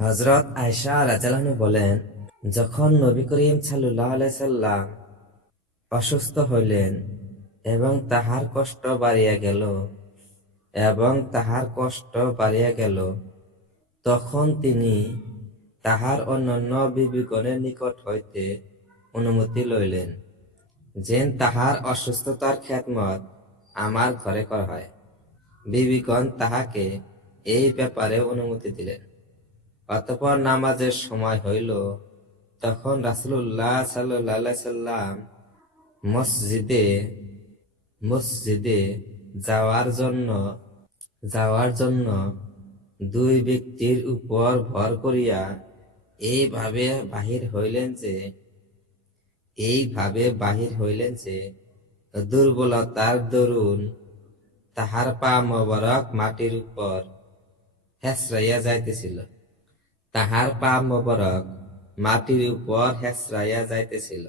হজরত আয়সা রাজালানু বলেন, যখন নবী করিম সাল্লাহ সাল্লাম অসুস্থ হইলেন এবং তাহার কষ্ট বাড়িয়া গেল এবং তাহার কষ্ট বাড়িয়া গেল, তখন তিনি তাহার অন্যান্য বিবিগণের নিকট হইতে অনুমতি লইলেন, যেন তাহার অসুস্থতার খ্যাতমত আমার ঘরে করা হয়। বিবিগণ তাহাকে এই ব্যাপারে অনুমতি দিলেন। অতপর নামাজের সময় হইল, তখন রাসুল্লাহ সাল্লাহ সাল্লাম মসজিদে মসজিদে যাওয়ার জন্য যাওয়ার জন্য দুই ব্যক্তির উপর ভর করিয়া এইভাবে বাহির হইলেন যে, এইভাবে বাহির হইলেন যে, দুর্বলতার দরুন তাহার পা মোবারক মাটির উপর হেসরাইয়া যাইতেছিল। তাহার পা মোবারক মাটির উপর হেসরাইয়া যাইতেছিল।